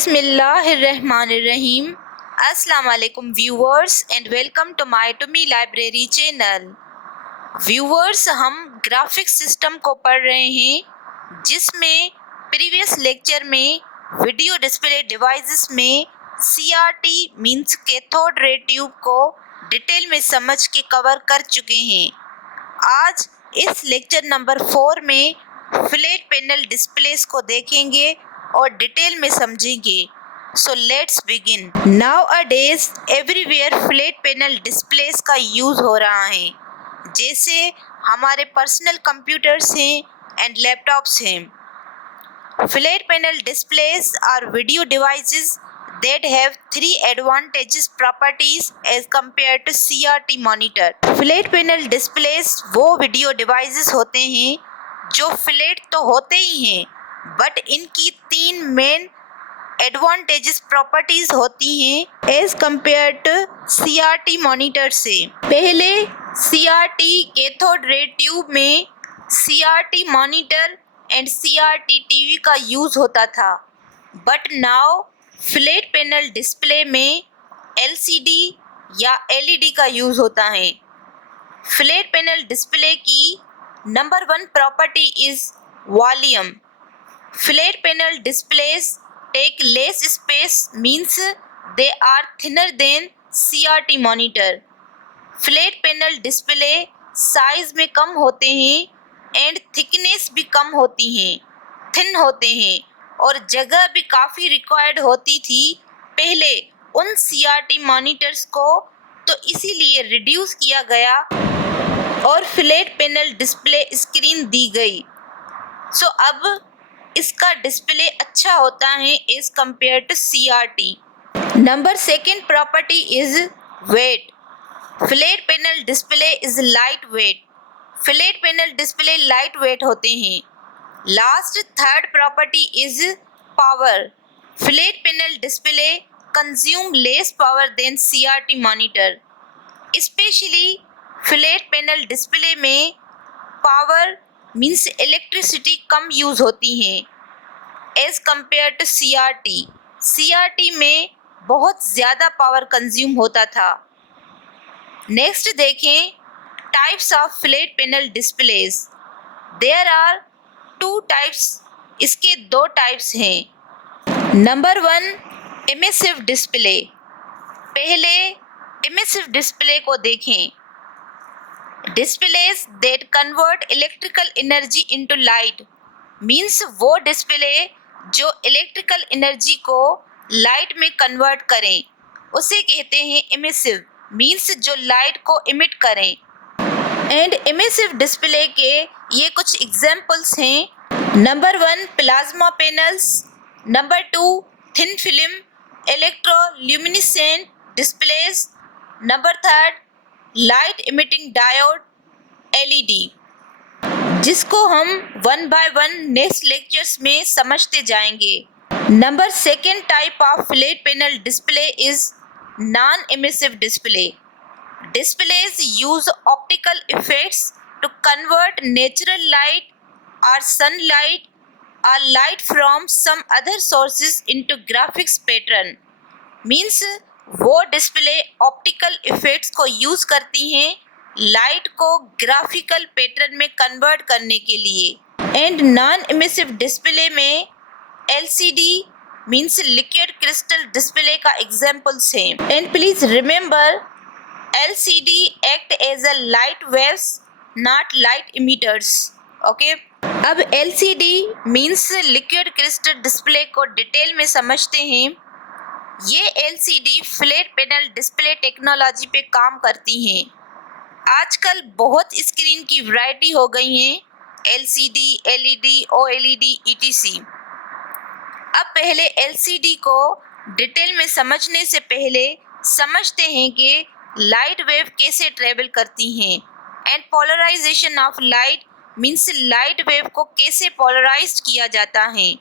बिस्मिल्लाहिर्रहमानिर्रहीम। अस्सलाम वालेकुम viewers and welcome to my टूमी लाइब्रेरी चैनल। व्यूअर्स, हम ग्राफिक्स सिस्टम को पढ़ रहे हैं जिसमें प्रीवियस लेक्चर में वीडियो डिस्प्ले डिवाइसेस में CRT means cathode ray tube को डिटेल में समझ के कवर कर चुके हैं। आज इस लेक्चर नंबर 4 में फ्लैट पैनल डिस्प्लेस को देखेंगे और डिटेल में समझेंगे। So let's begin. Nowadays everywhere flat panel displace का यूज हो रहा है, जैसे हमारे पर्सनल कंप्यूटर्स हैं एंड लैपटॉप्स हैं। Flat panel displays are video devices that have three advantageous properties as compared to CRT monitor. Flat panel displays वो video devices होते हैं जो फ्लैट तो होते ही हैं, बट इनकी तीन मेन एडवांटेजेस प्रॉपर्टीज होती हैं as compare to CRT monitor से। पहले CRT कैथोड रे ट्यूब में CRT monitor and CRT TV का यूज होता था, but now flat panel display में LCD या LED का यूज होता है। फ्लैट पैनल डिस्प्ले की number 1 property is volume. Flat panel displays take less space means they are thinner than CRT monitor. Flat panel display size में कम होते हैं एंड थिकनेस भी कम होती हैं, थिन होते हैं, और जगह भी काफ़ी रिक्वायर्ड होती थी पहले उन CRT मॉनिटर्स को, तो इसीलिए रिड्यूस किया गया और फ्लैट पैनल डिस्प्ले स्क्रीन दी गई। सो अब इसका डिस्प्ले अच्छा होता है as compare to CRT। Number 2 property is weight. Flat panel display is light weight. Flat panel display light weight होते हैं। Last 3rd property is power. Flat panel display consume less power than CRT monitor. Specially flat panel display में power means electricity कम use होती हैं as compare to CRT। CRT में बहुत ज़्यादा power consume होता था। नेक्स्ट देखें types of flat panel displays. There are 2 types, इसके 2 टाइप्स हैं। Number 1 emissive display. पहले इमिसिव डिस्प्ले को देखें। Displays that convert electrical energy into light means वो डिस्प्ले जो इलेक्ट्रिकल एनर्जी को लाइट में कन्वर्ट करें, उसे कहते हैं इमिसिव, मीन्स जो लाइट को इमिट करें। एंड इमिसिव डिस्प्ले के ये कुछ एग्जाम्पल्स हैं। Number 1 plasma panels. Number 2 thin film इलेक्ट्रोल्यूमिनेसेंट displays. Number 3 light emitting diode LED, जिसको हम 1 बाय 1 नेक्स्ट लेक्चर्स में समझते जाएंगे। Number 2 type of flat panel display is non emissive display. Displays use optical effects to convert natural light और sunlight or light from some other sources into graphics pattern। Means वो display optical effects को use करती हैं light को graphical pattern में convert करने के लिए। एंड नॉन इमिसिव डिस्प्ले में LCD means liquid crystal display का एग्जाम्पल्स हैं। And please remember LCD act as a light waves not light emitters. Okay, अब LCD means liquid crystal display को detail में समझते हैं। ये LCD flat panel display technology पे काम करती हैं। आजकल बहुत स्क्रीन की वैरायटी हो गई हैं, LCD, LED, OLED, etc। अब पहले LCD को डिटेल में समझने से पहले समझते हैं कि लाइट वेव कैसे ट्रेवल करती हैं and polarisation of light means light wave को कैसे पोलराइज्ड किया जाता है।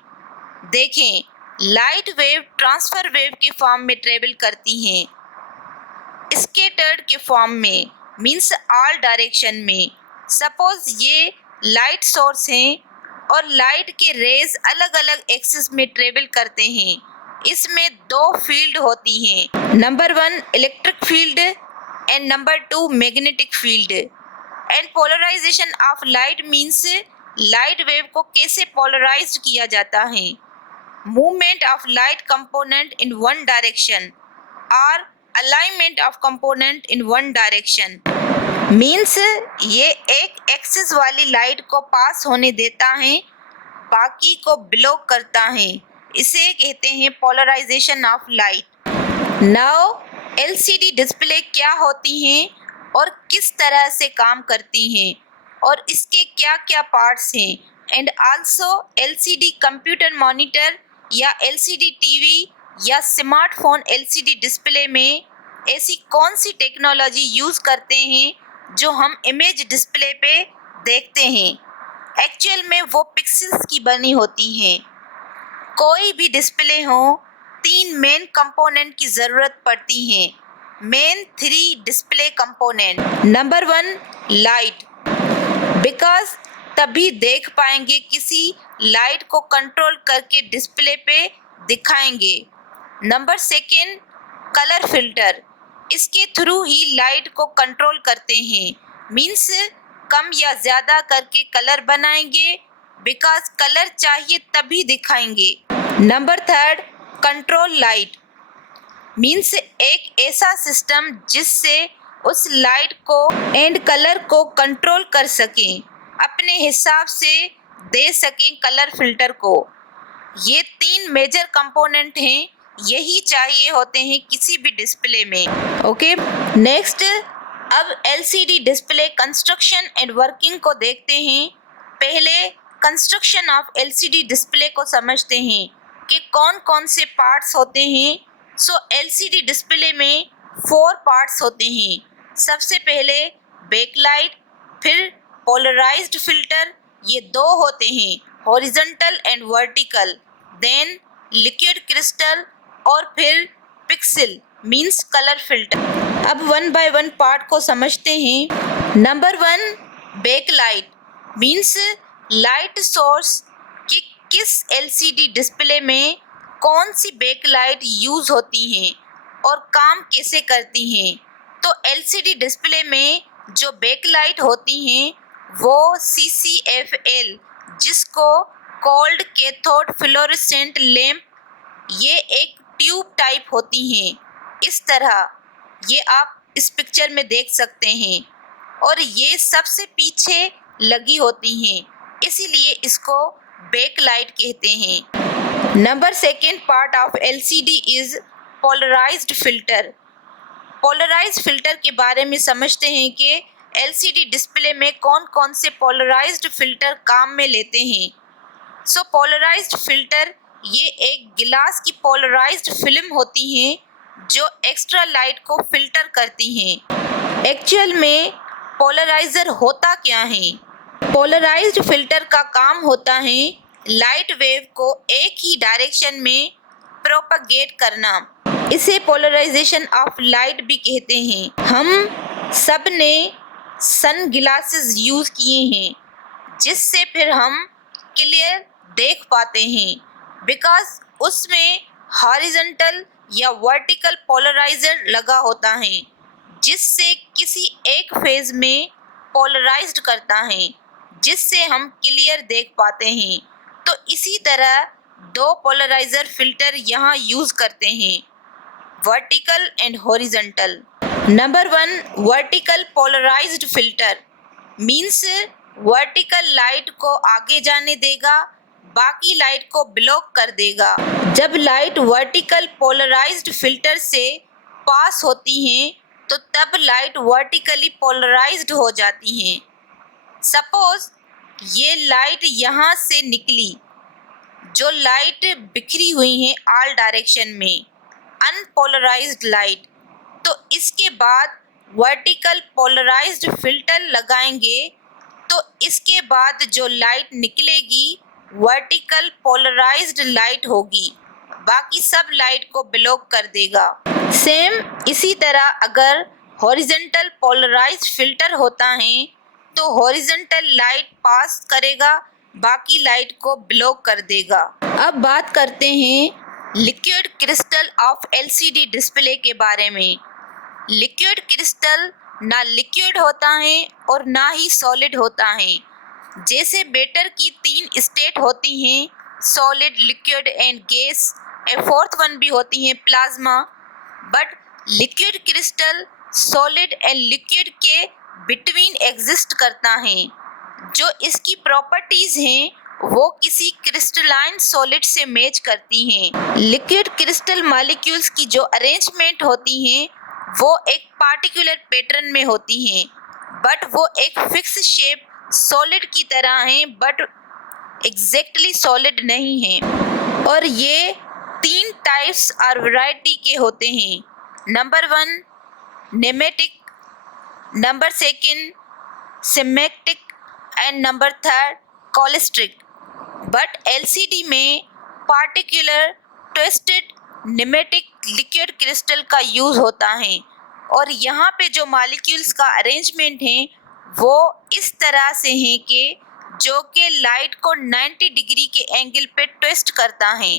देखें, लाइट वेव ट्रांसफर वेव के फॉर्म में ट्रेवल करती हैं, स्कैटर्ड के फॉर्म में मीन्स ऑल डायरेक्शन में। सपोज ये लाइट सोर्स हैं और लाइट के रेज अलग अलग एक्सिस में ट्रेवल करते हैं, इसमें दो फील्ड होती हैं, number 1 electric field and number 2 magnetic field. And polarisation of light means light wave को कैसे पोलराइज किया जाता है। Movement of light component in one direction और alignment of component in one direction means ये एक एक्सिस वाली लाइट को पास होने देता है, बाकी को ब्लॉक करता है। इसे कहते हैं polarisation of light. Now LCD display क्या होती हैं और किस तरह से काम करती हैं और इसके क्या क्या पार्ट्स हैं। And also LCD computer monitor या एलसीडी टीवी या स्मार्टफोन एलसीडी डिस्प्ले में ऐसी कौन सी टेक्नोलॉजी यूज़ करते हैं जो हम इमेज डिस्प्ले पे देखते हैं। एक्चुअल में वो पिक्सेल्स की बनी होती हैं। कोई भी डिस्प्ले हो, 3 मेन कंपोनेंट की ज़रूरत पड़ती है। Main 3 display component. Number 1 light, because तभी देख पाएंगे, किसी लाइट को कंट्रोल करके डिस्प्ले पे दिखाएंगे। नंबर 2 कलर फिल्टर, इसके थ्रू ही लाइट को कंट्रोल करते हैं, मीन्स कम या ज़्यादा करके कलर बनाएंगे, बिकॉज कलर चाहिए तभी दिखाएंगे। नंबर 3 कंट्रोल लाइट, मीन्स एक ऐसा सिस्टम जिससे उस लाइट को एंड कलर को कंट्रोल कर सकें, अपने हिसाब से दे सकें कलर फिल्टर को। ये 3 मेजर कंपोनेंट हैं, यही चाहिए होते हैं किसी भी डिस्प्ले में। ओके, नेक्स्ट अब LCD display construction and working को देखते हैं। पहले कंस्ट्रक्शन ऑफ एलसीडी डिस्प्ले को समझते हैं कि कौन कौन से पार्ट्स होते हैं। सो एलसीडी डिस्प्ले में 4 पार्ट्स होते हैं। सबसे पहले बैकलाइट, फिर पोलराइज्ड फिल्टर, ये 2 होते हैं, horizontal and vertical, then liquid crystal और फिर पिक्सेल मीन्स कलर फिल्टर। अब 1 बाय 1 पार्ट को समझते हैं। Number 1 backlight means light source कि किस एलसीडी डिस्प्ले में कौन सी बैकलाइट यूज़ होती हैं और काम कैसे करती हैं। तो एलसीडी डिस्प्ले में जो बैकलाइट होती हैं वो CCFL, जिसको कोल्ड कैथोड फ्लोरेसेंट लैंप, ये एक ट्यूब टाइप होती हैं। इस तरह ये आप इस पिक्चर में देख सकते हैं और ये सबसे पीछे लगी होती हैं, इसीलिए इसको बैकलाइट कहते हैं। Number 2 part of LCD is polarised filter. Polarised filter के बारे में समझते हैं कि एलसीडी डिस्प्ले में कौन कौन से पोलराइज्ड फिल्टर काम में लेते हैं। सो पोलराइज्ड फिल्टर ये एक गिलास की पोलराइज्ड फिल्म होती हैं जो एक्स्ट्रा लाइट को फिल्टर करती हैं। एक्चुअल में पोलराइजर होता क्या है? पोलराइज्ड फिल्टर का काम होता है लाइट वेव को एक ही डायरेक्शन में प्रोपगेट करना। इसे पोलराइजेशन ऑफ लाइट भी कहते हैं। हम सब ने सन ग्लासेस यूज़ किए हैं, जिससे फिर हम क्लियर देख पाते हैं, बिकॉज उसमें हॉरिजॉन्टल या वर्टिकल पोलराइजर लगा होता है, जिससे किसी एक फेज में पोलराइज्ड करता है, जिससे हम क्लियर देख पाते हैं। तो इसी तरह 2 पोलराइजर फिल्टर यहाँ यूज़ करते हैं, vertical and horizontal. Number 1 vertical polarised filter means vertical light को आगे जाने देगा, बाकी लाइट को ब्लॉक कर देगा। जब लाइट वर्टिकल पोलराइज्ड फिल्टर से पास होती हैं तो तब लाइट वर्टिकली पोलराइज्ड हो जाती हैं। सपोज ये लाइट यहाँ से निकली, जो लाइट बिखरी हुई हैं ऑल डायरेक्शन में, अनपोलराइज्ड लाइट, तो इसके बाद वर्टिकल पोलराइज्ड फिल्टर लगाएंगे तो इसके बाद जो लाइट निकलेगी वर्टिकल पोलराइज्ड लाइट होगी, बाकी सब लाइट को ब्लॉक कर देगा। सेम इसी तरह अगर हॉरिजॉन्टल पोलराइज्ड फिल्टर होता है तो हॉरिजॉन्टल लाइट पास करेगा, बाकी लाइट को ब्लॉक कर देगा। अब बात करते हैं liquid crystal of LCD display के बारे में। लिक्विड क्रिस्टल ना लिक्विड होता है और ना ही सॉलिड होता है। जैसे बेटर की 3 स्टेट होती हैं, solid, liquid and gas, A fourth one भी होती है plasma, but liquid crystal solid and liquid के बिटवीन एग्जिस्ट करता है। जो इसकी प्रॉपर्टीज हैं वो किसी क्रिस्टलाइन सॉलिड से मैच करती हैं। लिक्विड क्रिस्टल मॉलिक्यूल्स की जो अरेंजमेंट होती हैं वो एक पार्टिकुलर पैटर्न में होती हैं, बट वो एक फिक्स शेप सॉलिड की तरह हैं, बट एग्जैक्टली सॉलिड नहीं हैं। और ये 3 टाइप्स और वैरायटी के होते हैं। Number 1 nematic, number 2 symmetric and number 3 cholesteric. But LCD में particular twisted nematic liquid crystal का यूज होता है, और यहाँ पे जो मॉलिक्यूल्स का अरेंजमेंट है वो इस तरह से है कि जो कि लाइट को 90 डिग्री के एंगल पे ट्विस्ट करता है।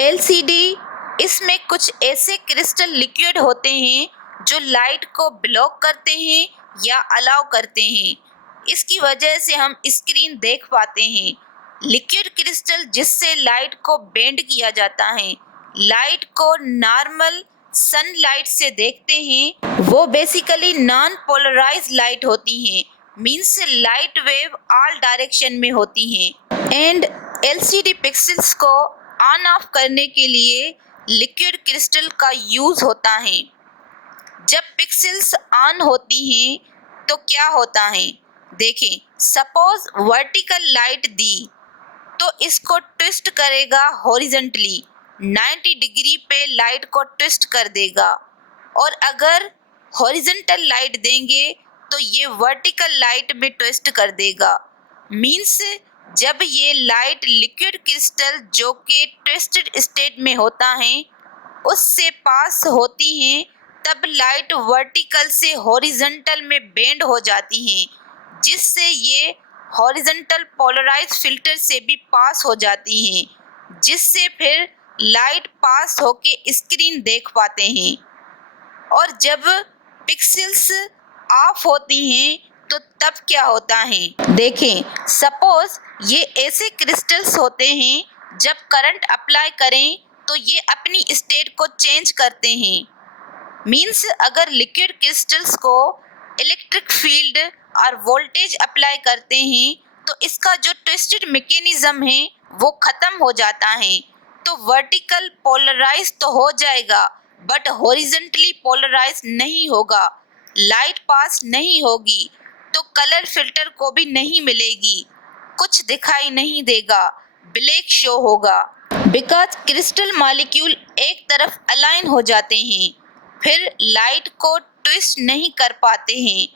एलसीडी, इसमें कुछ ऐसे क्रिस्टल लिक्विड होते हैं जो लाइट को ब्लॉक करते हैं या अलाउ करते हैं। इसकी वजह से हम स्क्रीन देख पाते हैं। लिक्विड क्रिस्टल जिससे लाइट को बेंड किया जाता है, लाइट को नॉर्मल सनलाइट से देखते हैं, वो बेसिकली नॉन पोलराइज लाइट होती हैं, means light wave all direction में होती हैं। एंड एलसीडी पिक्सेल्स को ऑन ऑफ करने के लिए लिक्विड क्रिस्टल का यूज होता है। जब पिक्सेल्स ऑन होती हैं तो क्या होता है, देखें, सपोज वर्टिकल लाइट दी तो इसको ट्विस्ट करेगा हॉरिजॉन्टली, 90 डिग्री पे लाइट को ट्विस्ट कर देगा। और अगर हॉरिजॉन्टल लाइट देंगे तो ये वर्टिकल लाइट में ट्विस्ट कर देगा। मीन्स जब ये लाइट लिक्विड क्रिस्टल जो कि ट्विस्टेड स्टेट में होता है उससे पास होती हैं, तब लाइट वर्टिकल से हॉरिजॉन्टल में बेंड हो जाती हैं, जिससे ये हॉरिजॉन्टल पोलराइज फिल्टर से भी पास हो जाती हैं, जिससे फिर लाइट पास होके स्क्रीन देख पाते हैं। और जब पिक्सेल्स ऑफ होती हैं तो तब क्या होता है, देखें, सपोज ये ऐसे क्रिस्टल्स होते हैं, जब करंट अप्लाई करें तो ये अपनी स्टेट को चेंज करते हैं। मीन्स अगर लिक्विड क्रिस्टल्स को इलेक्ट्रिक फील्ड और वोल्टेज अप्लाई करते हैं तो इसका जो ट्विस्टेड मैकेनिज्म है वो ख़त्म हो जाता है, तो वर्टिकल पोलराइज तो हो जाएगा बट हॉरिजॉन्टली पोलराइज नहीं होगा, लाइट पास नहीं होगी, तो कलर फिल्टर को भी नहीं मिलेगी, कुछ दिखाई नहीं देगा, ब्लैक शो होगा, बिकॉज क्रिस्टल मॉलिक्यूल एक तरफ अलाइन हो जाते हैं, फिर लाइट को ट्विस्ट नहीं कर पाते हैं।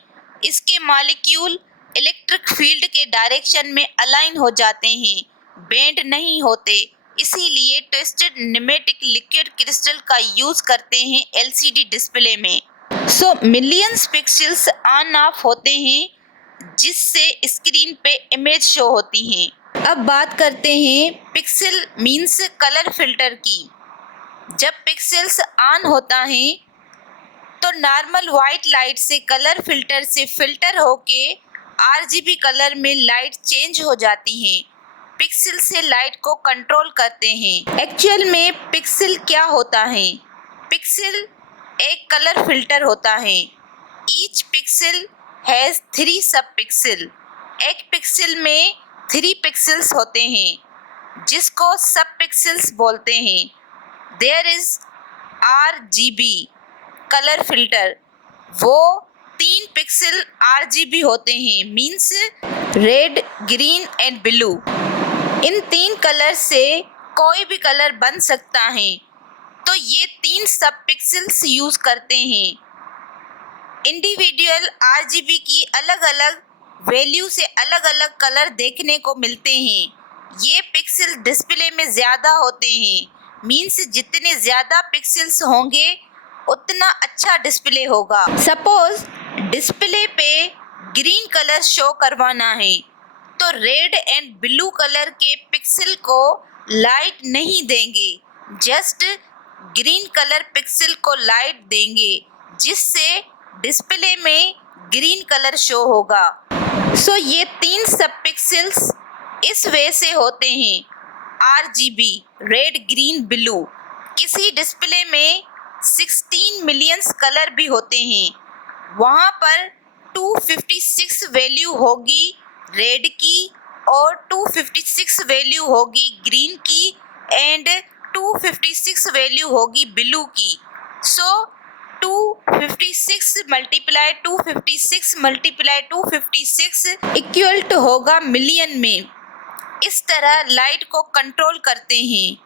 इसके मॉलिक्यूल इलेक्ट्रिक फील्ड के डायरेक्शन में अलाइन हो जाते हैं, बेंड नहीं होते, इसीलिए ट्विस्टेड नेमेटिक लिक्विड क्रिस्टल का यूज करते हैं एलसीडी डिस्प्ले में। सो मिलियंस पिक्सेल्स ऑन ऑफ होते हैं जिससे स्क्रीन पे इमेज शो होती हैं। अब बात करते हैं पिक्सेल मीन्स कलर फिल्टर की। जब पिक्सेल्स ऑन होता है तो नॉर्मल वाइट लाइट से कलर फिल्टर से फिल्टर होके आरजीबी कलर में लाइट चेंज हो जाती है, पिक्सेल से लाइट को कंट्रोल करते हैं। एक्चुअल में पिक्सेल क्या होता है, पिक्सेल एक कलर फिल्टर होता है। ईच पिक्सेल हैज 3 सब पिक्सेल। एक पिक्सेल में 3 पिक्सेल्स होते हैं जिसको सब पिक्सेल्स बोलते हैं। There is RGB colour filter, वो 3 पिक्सल RGB होते हैं, means red, green and blue. इन 3 कलर से कोई भी कलर बन सकता है, तो ये 3 सब पिक्सेल्स यूज करते हैं। इंडिविजुअल RGB की अलग अलग वैल्यू से अलग अलग कलर देखने को मिलते हैं। ये पिक्सल डिस्प्ले में ज़्यादा होते हैं, मीन्स जितने ज़्यादा पिक्सेल्स होंगे उतना अच्छा डिस्प्ले होगा। सपोज डिस्प्ले पे ग्रीन कलर शो करवाना है तो रेड एंड ब्लू कलर के पिक्सल को लाइट नहीं देंगे, जस्ट ग्रीन कलर पिक्सल को लाइट देंगे जिससे डिस्प्ले में ग्रीन कलर शो होगा। सो ये 3 सब पिक्सल्स इस वे से होते हैं RGB, रेड ग्रीन ब्लू। किसी डिस्प्ले में 16 मिलियंस कलर भी होते हैं। वहाँ पर 256 वैल्यू होगी रेड की और 256 वैल्यू होगी ग्रीन की एंड 256 वैल्यू होगी ब्लू की। सो 256 मल्टीप्लाई 256 मल्टीप्लाई 256 इक्वल टू होगा मिलियन में। इस तरह लाइट को कंट्रोल करते हैं।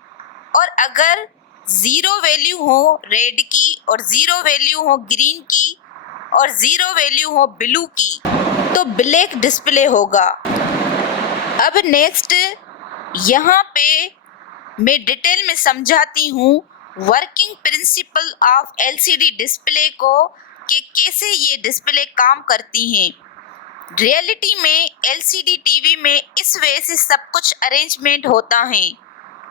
और अगर 0 वैल्यू हो रेड की और 0 वैल्यू हो ग्रीन की और 0 वैल्यू हो ब्लू की तो ब्लैक डिस्प्ले होगा। अब नेक्स्ट यहाँ पे मैं डिटेल में समझाती हूँ working principle of LCD display को कि कैसे ये डिस्प्ले काम करती हैं। रियलिटी में LCD टीवी में इस वजह से सब कुछ अरेंजमेंट होता है।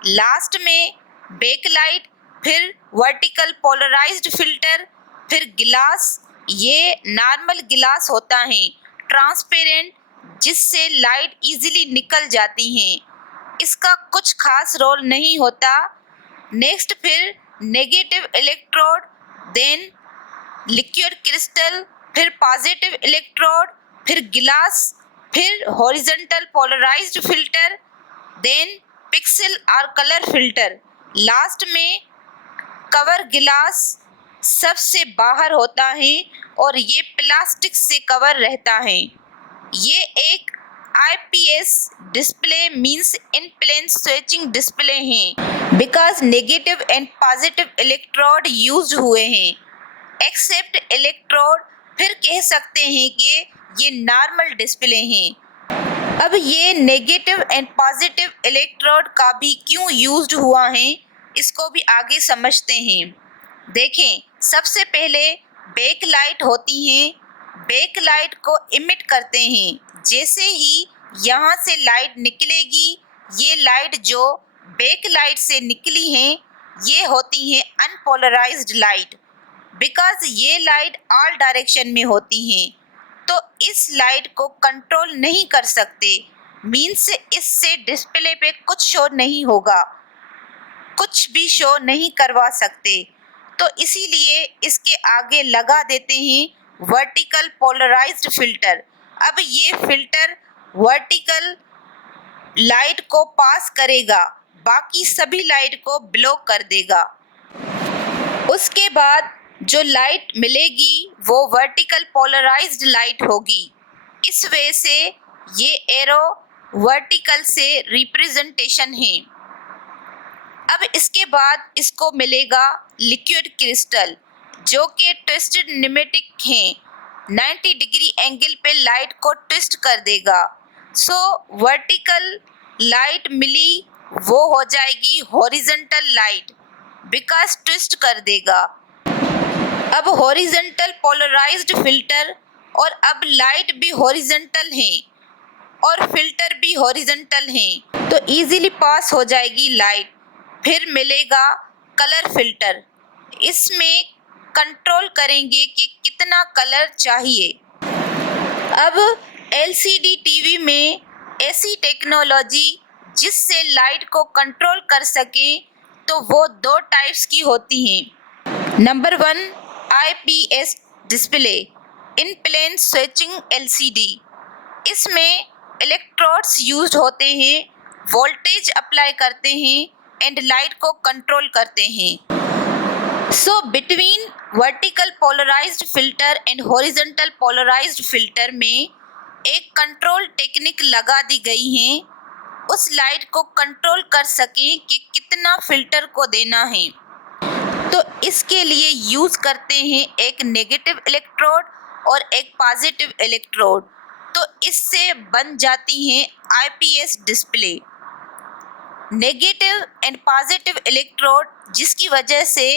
लास्ट में बैकलाइट, फिर वर्टिकल पोलराइज्ड फिल्टर, फिर गिलास। ये नॉर्मल गिलास होता है ट्रांसपेरेंट जिससे लाइट इजीली निकल जाती है। इसका कुछ खास रोल नहीं होता। नेक्स्ट फिर negative electrode, then liquid crystal, फिर पॉजिटिव इलेक्ट्रोड, फिर गिलास, फिर horizontal polarised filter, then pixel और कलर फिल्टर। लास्ट में कवर गिलास सबसे बाहर होता है और ये प्लास्टिक से कवर रहता है। ये एक IPS डिस्प्ले मींस इन प्लेन स्विचिंग डिस्प्ले हैं because negative and positive electrode use हुए हैं। एक्सेप्ट इलेक्ट्रोड फिर कह सकते हैं कि ये नॉर्मल डिस्प्ले हैं। अब ये नेगेटिव एंड पॉजिटिव इलेक्ट्रोड का भी क्यों यूज्ड हुआ है इसको भी आगे समझते हैं। देखें, सबसे पहले बैक लाइट होती हैं। बैक लाइट को इमिट करते हैं। जैसे ही यहाँ से लाइट निकलेगी, ये लाइट जो बैक लाइट से निकली हैं ये होती हैं अनपोलराइज्ड लाइट बिकॉज ये लाइट ऑल डायरेक्शन में होती हैं। तो इस लाइट को कंट्रोल नहीं कर सकते, मीन्स इससे डिस्प्ले पे कुछ शो नहीं होगा, कुछ भी शो नहीं करवा सकते। तो इसीलिए इसके आगे लगा देते हैं वर्टिकल पोलराइज्ड फिल्टर। अब ये फिल्टर वर्टिकल लाइट को पास करेगा, बाकी सभी लाइट को ब्लॉक कर देगा। उसके बाद जो लाइट मिलेगी वो वर्टिकल पोलराइज्ड लाइट होगी। इस वजह से ये एरो वर्टिकल से रिप्रेजेंटेशन है। अब इसके बाद इसको मिलेगा लिक्विड क्रिस्टल जो कि ट्विस्टेड निमेटिक हैं। 90 डिग्री एंगल पे लाइट को ट्विस्ट कर देगा। सो वर्टिकल लाइट मिली वो हो जाएगी हॉरिजॉन्टल लाइट बिकॉज ट्विस्ट कर देगा। अब हॉरिजॉन्टल पोलराइज्ड फिल्टर और अब लाइट भी हॉरिजॉन्टल है और फिल्टर भी हॉरिजॉन्टल है तो इजीली पास हो जाएगी लाइट। फिर मिलेगा कलर फिल्टर। इसमें कंट्रोल करेंगे कि कितना कलर चाहिए। अब LCD टीवी में ऐसी टेक्नोलॉजी जिससे लाइट को कंट्रोल कर सकें तो वो 2 टाइप्स की होती हैं। नंबर 1 IPS डिस्प्ले, इन प्लेन स्विचिंग LCD। इसमें इलेक्ट्रोड्स यूज्ड होते हैं, वोल्टेज अप्लाई करते हैं एंड लाइट को कंट्रोल करते हैं। So between vertical polarised filter and horizontal polarised filter में एक कंट्रोल टेक्निक लगा दी गई है, उस लाइट को कंट्रोल कर सकें कि कितना फिल्टर को देना है। तो इसके लिए यूज़ करते हैं एक नेगेटिव इलेक्ट्रोड और एक पॉजिटिव इलेक्ट्रोड। तो इससे बन जाती हैं IPS display. Negative and positive electrode जिसकी वजह से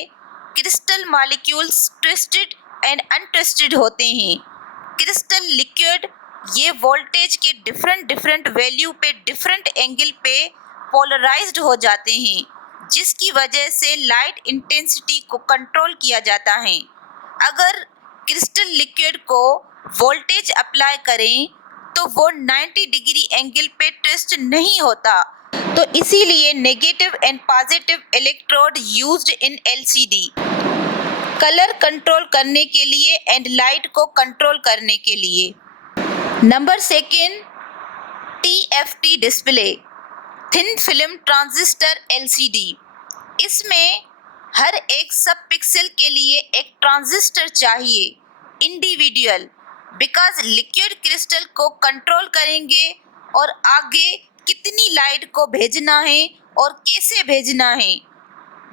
crystal molecules twisted and untwisted होते हैं। क्रिस्टल लिक्विड ये वोल्टेज के डिफरेंट वैल्यू पे डिफरेंट एंगल पे पोलराइज्ड हो जाते हैं जिसकी वजह से लाइट इंटेंसिटी को कंट्रोल किया जाता है। अगर क्रिस्टल लिक्विड को वोल्टेज अप्लाई करें तो वो 90 डिग्री एंगल पे ट्विस्ट नहीं होता। तो इसीलिए negative and positive electrode used in LCD colour control करने के लिए एंड लाइट को कंट्रोल करने के लिए। Number second, TFT display, thin film transistor LCD. इसमें हर एक सब पिक्सल के लिए एक ट्रांजिस्टर चाहिए इंडिविजुअल, बिकॉज लिक्विड क्रिस्टल को कंट्रोल करेंगे और आगे कितनी लाइट को भेजना है और कैसे भेजना है,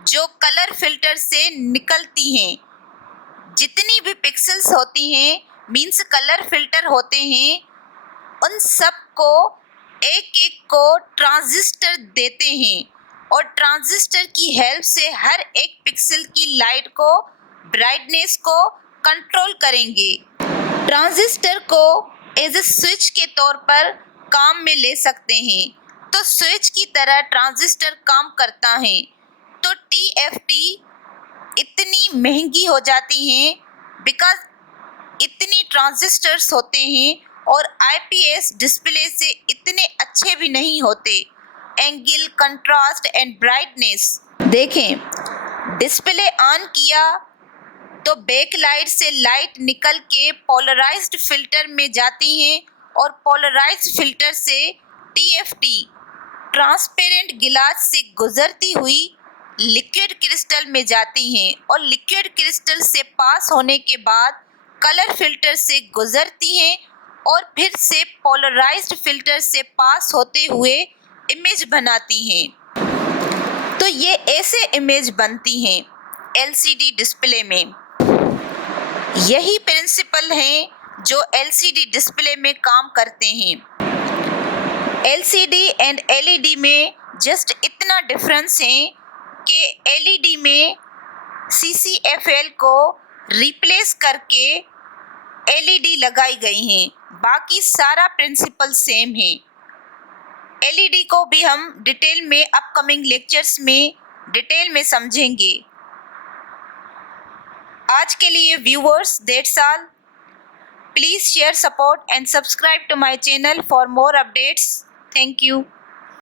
जो कलर फिल्टर से निकलती हैं। जितनी भी पिक्सेल्स होती हैं मीन्स कलर फिल्टर होते हैं, उन सब को एक एक को ट्रांजिस्टर देते हैं और ट्रांजिस्टर की हेल्प से हर एक पिक्सल की लाइट को, ब्राइटनेस को कंट्रोल करेंगे। ट्रांजिस्टर को एज ए स्विच के तौर पर काम में ले सकते हैं, तो स्विच की तरह ट्रांजिस्टर काम करता है। तो टीएफटी इतनी महंगी हो जाती हैं बिकॉज इतनी ट्रांजिस्टर्स होते हैं और आईपीएस डिस्प्ले से इतने अच्छे भी नहीं होते एंगल, कंट्रास्ट एंड ब्राइटनेस। देखें, डिस्प्ले ऑन किया तो बैक लाइट से लाइट निकल के पोलराइज्ड फिल्टर में जाती हैं और पोलराइज्ड फिल्टर से टीएफटी ट्रांसपेरेंट गिलास से गुजरती हुई लिक्विड क्रिस्टल में जाती हैं और लिक्विड क्रिस्टल से पास होने के बाद कलर फिल्टर से गुजरती हैं और फिर से पोलराइज्ड फिल्टर से पास होते हुए इमेज बनाती हैं। तो ये ऐसे इमेज बनती हैं एलसीडी डिस्प्ले में। यही प्रिंसिपल हैं जो एलसीडी डिस्प्ले में काम करते हैं। एलसीडी एंड एलईडी में जस्ट इतना डिफरेंस है कि एलईडी में सीसीएफएल को रिप्लेस करके एलईडी लगाई गई हैं, बाकी सारा प्रिंसिपल सेम है। एलईडी को भी हम डिटेल में अपकमिंग लेक्चर्स में डिटेल में समझेंगे। आज के लिए viewers that's all. Please share, support and subscribe to my channel for more updates. Thank you.